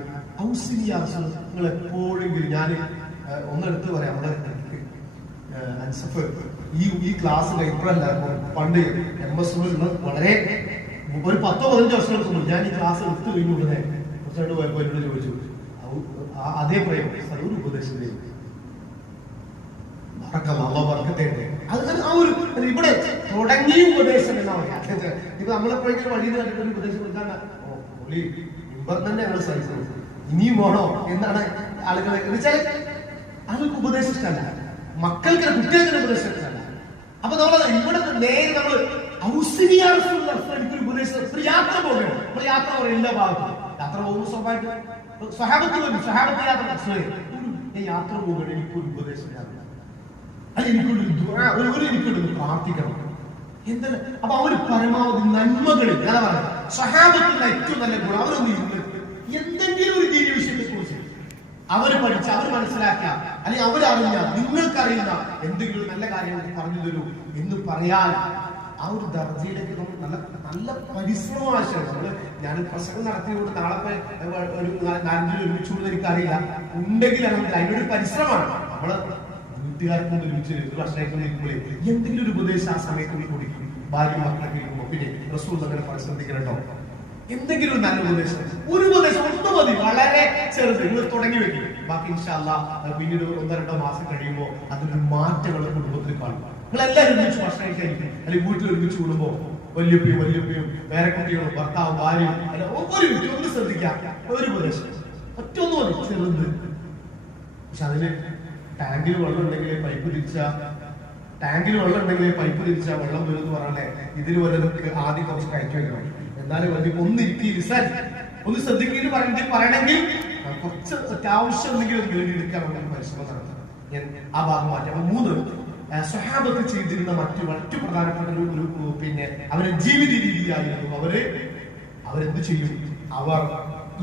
നിങ്ങൾ എപ്പോഴെങ്കിലും ഞാൻ ഒന്നെടുത്ത് പറയാം, നമ്മുടെ അൻസഫ് ഈ ക്ലാസ് ഇപ്പോഴല്ല, പണ്ട് MS വളരെ ഒരു 10-15 വർഷങ്ങൾക്ക് മുമ്പ് ഞാൻ ഈ ക്ലാസ് എടുത്തു കഴിഞ്ഞ ഉടനെ കുറച്ചായിട്ട് പോയപ്പോൾ എന്നോട് ചോദിച്ചു, അതേ പ്രയോഗം ഒരു ഉപദേശം ഇവിടെ തുടങ്ങിയ ഉപദേശം എന്നാ പറയാ. ഇപ്പൊ നമ്മളെപ്പോഴേക്കും വഴിയിൽ കണ്ടിട്ട് ഒരു ഉപദേശം കൊടുക്കാൻ തന്നെ ഞങ്ങൾ സഹിച്ചു, ഇനിയും വേണോ എന്നാണ് ആളുകൾ വെച്ചാൽ ആൾക്ക് ഉപദേശം ഇഷ്ടമല്ല, മക്കൾക്ക് കുട്ടികൾക്ക് ഉപദേശം ഇഷ്ടമല്ല. അപ്പൊ നമ്മൾ ഇവിടെ നേരെ നമ്മൾ എനിക്കൊരു ഉപദേശം, യാത്ര പോകണം. നമ്മൾ യാത്ര പറയും എല്ലാ ഭാഗത്തും യാത്ര പോകുമ്പോൾ സ്വാഭാവികമായിട്ട് സ്വഹാബത്ത് യാത്ര പോകണം, എനിക്കൊരു ഉപദേശം അത് എനിക്കൊരു പ്രാർത്ഥിക്കണം എന്താണ്. അപ്പൊ അവര് പരമാവധി നന്മകളിൽ ഞാൻ പറയാം, സ്വഹാബത്തിന്റെ ഏറ്റവും നല്ല ഗുണം അവരൊന്നും ഇരുന്ന് എന്തെങ്കിലും ഒരു ദീനി വിഷയത്തെ കുറിച്ച് അവര് പഠിച്ച, അവർ മനസ്സിലാക്കിയ, അല്ലെങ്കിൽ അവരറിഞ്ഞ, നിങ്ങൾക്കറിയുന്ന എന്തെങ്കിലും നല്ല കാര്യങ്ങൾ പറഞ്ഞു തരൂ എന്ന് പറയാൻ ആ ഒരു ദർജയിലേക്ക് നമ്മൾ നല്ല പരിശ്രമം ആവശ്യമാണ്. നമ്മള് ഞാൻ പ്രസംഗം നടത്തിയതുകൊണ്ട് നാളെ ഒരു 4 ഒരുമിച്ചുകൊണ്ട് എനിക്കറിയില്ല, ഉണ്ടെങ്കിൽ അതിനൊരു പരിശ്രമമാണ്. നമ്മള് വീട്ടുകാർക്ക് ഒരുമിച്ച് ഭക്ഷണം നിൽക്കുമ്പോഴേ എന്തെങ്കിലും ഒരു ഉപദേശം ആ സമയത്ത് കുടിക്കും, ഭാര്യ മക്കളൊക്കെ ഇരിക്കുമ്പോൾ പിന്നെ റസൂൽ അങ്ങനെ പരിശ്രമിക്കണം കേട്ടോ, എന്തെങ്കിലും ഒരു നല്ല ഉപദേശം, ഒരു ഉപദേശം ഒന്ന് മതി, വളരെ ചെറുത് നിങ്ങൾ തുടങ്ങി വെക്കും. ബാക്കി ഇൻഷാ അല്ലാഹ് പിന്നീട് 1-2 മാസം കഴിയുമ്പോൾ അതിനൊരു മാറ്റങ്ങൾ കുടുംബത്തിൽ കാണും. നിങ്ങൾ എല്ലാവരും ഒരുമിച്ച് ഭക്ഷണം കഴിക്കും, അല്ലെങ്കിൽ വീട്ടിൽ ഒരുമിച്ച് കൂടുമ്പോൾ വല്യപ്പയും വേറെ കുട്ടികളും ഭർത്താവും ഭാര്യയും അല്ല ഒരു മിനിറ്റ് ഒന്ന് ശ്രദ്ധിക്കാം, ഒരു ഉപദേശം ഒറ്റൊന്നു മതി, ചെറുത്. പക്ഷെ അതിന് ടാങ്കിൽ വെള്ളം ഉണ്ടെങ്കിൽ പൈപ്പ് തിരിച്ച വെള്ളം വരുമെന്ന് പറഞ്ഞേ, ഇതിന് വല്ലതൊക്കെ ആദ്യം കുറച്ച് കയറ്റി വെക്കണം. എന്നാലും ഒന്ന് ഒന്ന് ശ്രദ്ധിക്കുന്നു പറയണമെങ്കിൽ കുറച്ച് അത്യാവശ്യം എന്തെങ്കിലും നേടിയെടുക്കാൻ വേണ്ടി പരിശ്രമം നടത്തണം. ഞാൻ ആ ഭാഗം മാറ്റി. അപ്പൊ 3 സ്വഹാബത്ത് ചെയ്തിരുന്ന മറ്റു പ്രധാനപ്പെട്ട ഒരു പിന്നെ അവരുടെ ജീവിത രീതിയായിരുന്നു. അവരെന്ത് ചെയ്യും, അവർ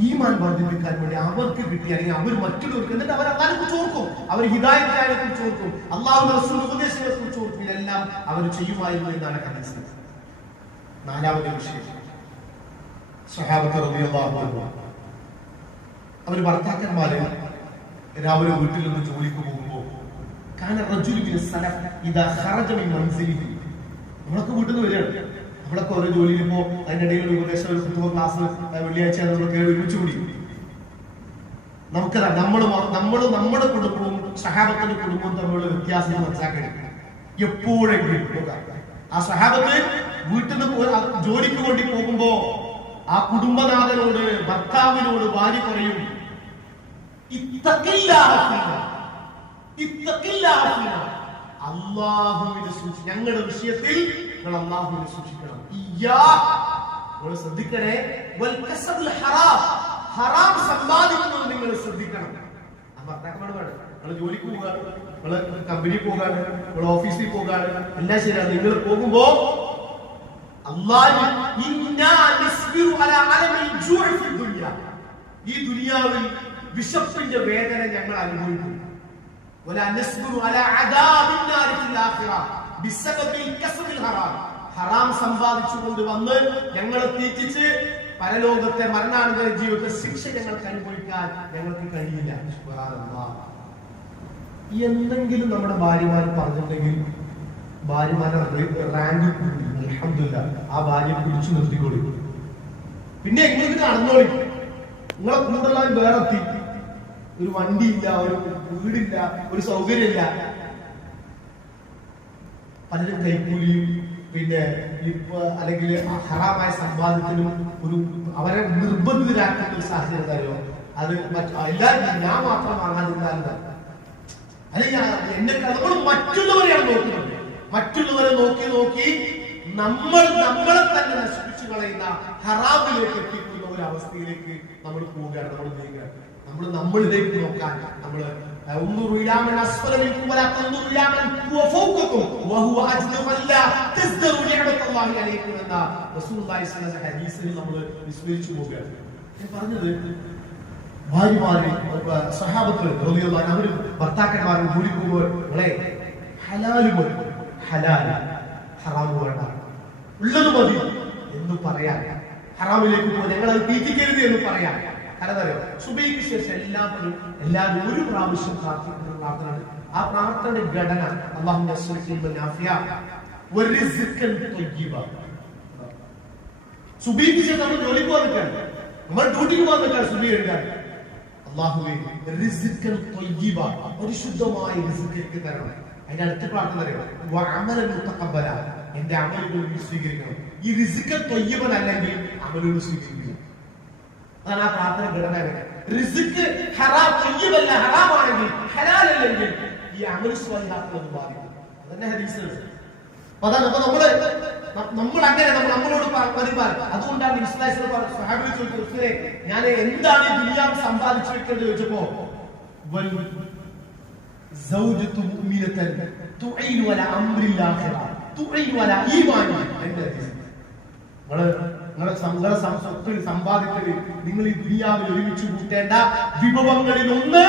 ഈമാൻ വർദ്ധിപ്പിക്കാൻ വേണ്ടി അവർക്ക് കിട്ടിയ, അല്ലെങ്കിൽ അവർ മറ്റുള്ളവർക്ക്, എന്നിട്ട് അവർ അള്ളാഹിനെ കുറിച്ച് ഓർക്കും, അവർ ഹിദായത്തിനെ കുറിച്ച് ഓർക്കും, അള്ളാഹുവിന്റെ റസൂലിന്റെ ഉപദേശങ്ങളെ കുറിച്ച് ഓർക്കും. ഇതെല്ലാം അവർ ചെയ്യുമായിരുന്നു എന്നാണ് ഹദീസ്. 4ാമത്തെ വിഷയം, സ്വഹാബത്ത് റളിയല്ലാഹു അൻഹു അവർ ഭർത്താക്കന്മാര് രാവിലെ വീട്ടിൽ നിന്ന് ജോലിക്ക് പോകുമ്പോൾ നമ്മളൊക്കെ വീട്ടിൽ നിന്ന് വരികയാണ്, നമ്മളൊക്കെ ഓരോ ജോലിയിൽ ഇപ്പോ അതിന്റെ ഇടയിൽ ഒരു ഉപദേശം, ഒരു കുത്തുവ ക്ലാസ് വെള്ളിയാഴ്ച നമ്മൾ കയറി ഒരുമിച്ച് കൂടി. നമുക്കറിയാം നമ്മുടെ കുടുംബവും സഹാബത്തിന്റെ കുടുംബവും തമ്മിലുള്ള വ്യത്യാസം മനസ്സിലാക്കണം. എപ്പോഴെങ്കിലും ആ സഹാബത്ത് വീട്ടിൽ നിന്ന് ജോലിക്ക് വേണ്ടി പോകുമ്പോ ആ കുടുംബനാഥനോട്, ഭർത്താവിനോട് ഭാര്യ പറയും, അള്ളാഹുവിനെ സൂക്ഷിക്കണം, ഞങ്ങളുടെ വിഷയത്തിൽ നിങ്ങൾ അള്ളാഹുവിനെ സൂക്ഷിക്കണം, ശ്രദ്ധിക്കണേ, ഹറാം സമ്പാദിക്കുന്നത് നിങ്ങൾ ശ്രദ്ധിക്കണം. ഭർത്താക്കന്മാർ വേണം, നിങ്ങൾ ജോലിക്ക് പോകാണ്, നിങ്ങൾ കമ്പനി പോകാണ്, നിങ്ങൾ ഓഫീസിൽ പോകാണ്, എല്ലാം ശരിയാണ്. നിങ്ങൾ പോകുമ്പോ ഈ ദുനിയാവിൽ വിശപ്പിന്റെ വേദന ഞങ്ങൾ അനുഭവിക്കും, ഹറാം സമ്പാദിച്ചുകൊണ്ട് വന്ന് ഞങ്ങളെ തീറ്റിച്ച് പരലോകത്തെ മരണാനന്തര ജീവിതത്തെ ശിക്ഷ ഞങ്ങൾക്ക് അനുഭവിക്കാൻ ഞങ്ങൾക്ക് കഴിയില്ല. എന്തെങ്കിലും നമ്മുടെ ഭാര്യമാർ പറഞ്ഞിട്ടുണ്ടെങ്കിൽ ഭാര്യമാരുടെ റാങ്ക് അൽഹംദുലില്ലാഹ് ആ ഭാര്യ പിടിച്ചു നിർത്തിക്കോളി. പിന്നെ എങ്ങനെ നടന്നോളി, നിങ്ങളെ കൂടുതൽ വേറെ എത്തി, ഒരു വണ്ടിയില്ല, ഒരു വീടില്ല, ഒരു സൗകര്യമില്ല, പലരും കൈക്കൂലിയും പിന്നെ ഇപ്പൊ അല്ലെങ്കിൽ ഹറാമായ സമ്പാദ്യത്തിനും ഒരു അവരെ നിർബന്ധിതരാക്കുന്ന ഒരു സാഹചര്യം തരുമോ? അത് എല്ലാവരും ഞാൻ മാത്രം വാങ്ങാതിരുന്നാലും അല്ലെങ്കിൽ എന്നെ നമ്മൾ മറ്റുള്ളവരെയാണ് നോക്കുന്നത്. മറ്റുള്ളവരെ നോക്കി നമ്മളെ തന്നെ നശിപ്പിച്ചു കളയുന്ന ഹറാമിലേക്ക് എത്തിക്കുന്ന ഒരു അവസ്ഥയിലേക്ക് നമ്മൾ പോവുകയാണ്. നമ്മളിലേക്ക് നോക്കാൻ പറഞ്ഞത് ഭാര്യമാരെ സഹാബത്ത് അവര് ഭർത്താക്കന്മാരും ജോലിക്ക് പോകുമ്പോൾ ഹലാല് മതി, ഹലാല് ഹറാമ് വേണ്ട, ഉള്ളത് മതി, എന്ന് പറയാൻ, ഹറാമിലേക്ക് പോകും ഞങ്ങൾ അത് തീറ്റിക്കരുത് എന്ന് പറയാൻ. കാരണം സുബഹിക്ക് ശേഷം എല്ലാവരും ഒരു പ്രാവശ്യം പ്രാർത്ഥിക്കുന്ന പ്രാർത്ഥനയാണ്. ആ പ്രാർത്ഥനയുടെ ഘടന അല്ലാഹുമ്മ സ്വല്ലി നാഫിയ വറിസ്ഖൻ തയ്യിബ. സുബഹിക്ക് ശേഷം നമ്മൾ ജോലിക്ക് വന്നിട്ടാണ്, നമ്മൾ ഡ്യൂട്ടിക്ക് വന്നിട്ടാണ് സുബഹി എഴുതാൻ. അല്ലാഹുവേ റിസ്ഖൻ തയ്യിബ, പരിശുദ്ധമായ റിസ്ഖ് എനിക്ക് തരണം. അതിന്റെ അടുത്ത പ്രാർത്ഥന അറിയാം, വഅമലൻ മുതഖബ്ബല, എന്റെ അമലുകൾ സ്വീകരിക്കണം. ഈ റിസ്ഖ് തയ്യിബൻ അല്ലെങ്കിൽ അമലുകൾ സ്വീകരിക്കണം. അതാണ് ആ പ്രാർത്ഥന ഘടന. റിസ്ഖ് ഹറാം തയ്യിബല്ല, ഹറാമാണെങ്കിൽ ഹലാൽ അല്ലെങ്കിൽ ഈ അമലു സ്വലാത്തുകൾ ബാധിക്കും. അതന്നെ ഹദീസിൽ. അതാണ് അപ്പൊ നമ്മൾ അങ്ങനെ നമ്മളോട് പരിപാടി. അതുകൊണ്ടാണ് സ്വഹാബിയോട് ചോദിച്ചത്, ഞാൻ എന്താണ് ഈ ദുനിയാവ് സമ്പാദിച്ചു വെക്കേണ്ടത് ചോദിച്ചപ്പോ زوجة مؤمنة تعين على أمر الآخرة تعين على إيمان. നിങ്ങളുടെ സമ്പാദിക്കല് നിങ്ങൾ ഈ ദുനിയാവിൽ ഒരുമിച്ച് കൂട്ടേണ്ട വിഭവങ്ങളിൽ ഒന്ന്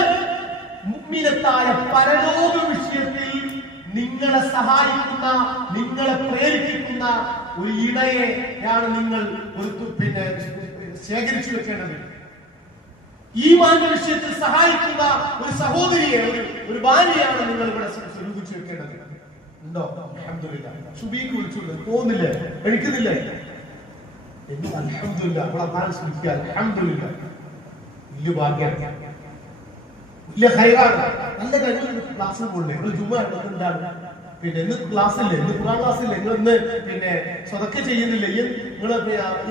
മുഅ്മിനത്തായ പരലോക വിഷയത്തിൽ നിങ്ങളെ സഹായിക്കുന്ന, നിങ്ങളെ പ്രേരിപ്പിക്കുന്ന ഒരു ഇണയെയാണ് നിങ്ങൾ ശേഖരിച്ചു വെക്കേണ്ടത്. ഈമാന്റെ വിഷയത്തിൽ സഹായിക്കുന്ന ഒരു സഹോദരിയെ, ഒരു ഭാര്യയാണ് നിങ്ങൾ ഇവിടെ സ്വരൂപിച്ചു വെക്കേണ്ടത്. ഉണ്ടോ? അൽഹംദുലില്ലാഹ്. സുബഹിക്ക് വിളിച്ചുള്ളൂ, പോകുന്നില്ലേ, കഴിക്കുന്നില്ലേ? അൽഹംദുലില്ലാഹ്. അപ്പോൾ അല്ലാഹു സ്തുതിക്കുക. അൽഹംദുലില്ലാഹ്. വലിയ ഭാഗ്യം, വലിയ ഖൈറാണ്. നല്ല കാര്യം. ക്ലാസ്സിൽ പോകണ്ടേ? നിങ്ങൾ ജുമുഅ എന്താണ് ഇന്ന് ക്ലാസ് ഇല്ലേ, ഇന്ന് ഖുർആൻ ക്ലാസ് ഇല്ലേ, നിങ്ങൾ സ്വതക്ക ചെയ്യുന്നില്ലേ, നിങ്ങൾ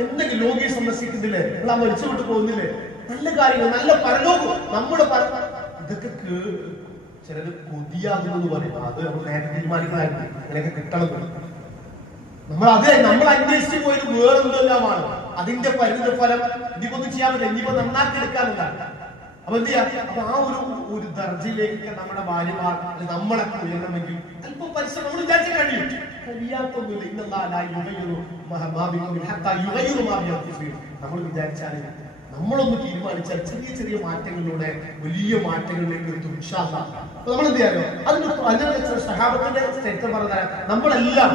എന്തെങ്കിലും രോഗിയെ സന്ദർശിക്കുന്നില്ലേ, നിങ്ങൾ ആ മരിച്ചു വിട്ട് പോകുന്നില്ലേ? നല്ല കാര്യങ്ങൾ, നല്ല പരലോകം. നമ്മുടെ ഇതൊക്കെ ചിലര് കൊതിയാകുന്നു പറയും. അത് നമ്മൾ നേരത്തെ തീരുമാനിക്കുന്നതായിരുന്നു, അങ്ങനെയൊക്കെ കിട്ടണം. നമ്മൾ അന്വേഷിച്ചു പോയത് വേറെന്തെല്ലാമാണ്. അതിന്റെ പരിണിത ഫലം ഇനിയിപ്പൊന്നും ചെയ്യാൻ പറ്റില്ല, ഇനിയിപ്പോ നന്നാക്കി എടുക്കാനുള്ളതാണ്. അപ്പൊ എന്ത് ചെയ്യാം? അപ്പൊ ആ ഒരു ദർജയിലേക്ക് നമ്മുടെ ഭാര്യമാർ നമ്മളെ ഉയരണമെങ്കിൽ അല്പം പരിശ്രമം നമ്മൾ വിചാരിച്ച കഴിയാത്തൊന്നുമില്ല. നമ്മൾ വിചാരിച്ചാൽ, നമ്മളൊന്ന് തീരുമാനിച്ചാൽ ചെറിയ ചെറിയ മാറ്റങ്ങളിലൂടെ വലിയ മാറ്റങ്ങളിലേക്ക് എത്തും ഇൻഷാ അല്ലാഹ്. അപ്പൊ നമ്മൾ എന്ത് ചെയ്യാനോ അതിന്റെ സഹാബത്തിന്റെ ചരിത്രം പറഞ്ഞാൽ നമ്മളെല്ലാം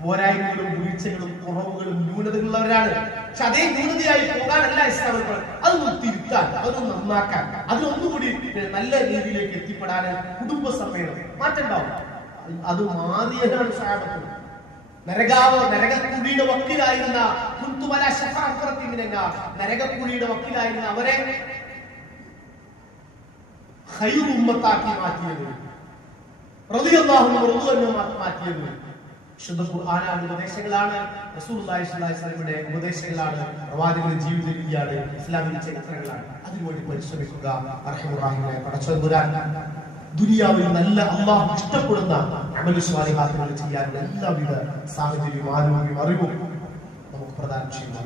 പോരായ്മകളും വീഴ്ചകളും കുറവുകളും ന്യൂനതകളുള്ളവരാണ്. പക്ഷെ അതേ ന്യൂനതയായി പോകാനല്ല ഇസ്ലാം. അതൊന്ന് തിരുത്താൻ, അതൊന്ന് നന്നാക്കാൻ, അതിനൊന്നുകൂടി നല്ല രീതിയിലേക്ക് എത്തിപ്പെടാൻ കുടുംബസമേതം മാറ്റണ്ടാവും. അത് മാറിയതാണ് സഹാബത്ത്. നരകക്കുഴിയുടെ വക്കിലായിരുന്ന നരകക്കുഴിയുടെ വക്കിലായിരുന്ന അവരെ ഖൈർ ഉമ്മത്താക്കി മാറ്റിയത്, റളിയല്ലാഹു അൻഹു മാറ്റിയത് ശുദ്ധ ഖുർആനാണ്, ഉപദേശങ്ങളാണ്, റസൂലുള്ളാഹി സ്വല്ലല്ലാഹി അലൈഹി വസല്ലമയുടെ ഉപദേശങ്ങളാണ്, പ്രവാചകന്റെ ജീവിത രീതിയാണ്, ഇസ്ലാമിക ചരിത്രങ്ങളാണ്. അതിനുവേണ്ടി പരിശ്രമിക്കുക. അർഹമുർ റഹീമായ പടച്ചതമ്പുരാൻ ദുനിയാവിൽ നല്ല അല്ലാഹു ഇഷ്ടപ്പെടുന്ന അമലു സ്വാലിഹാത്തുകൾ ചെയ്യാനുള്ള എല്ലാവിധ സാഹചര്യവും ആരോഗ്യവും അറിവും നമുക്ക് പ്രദാനം ചെയ്യുന്നു.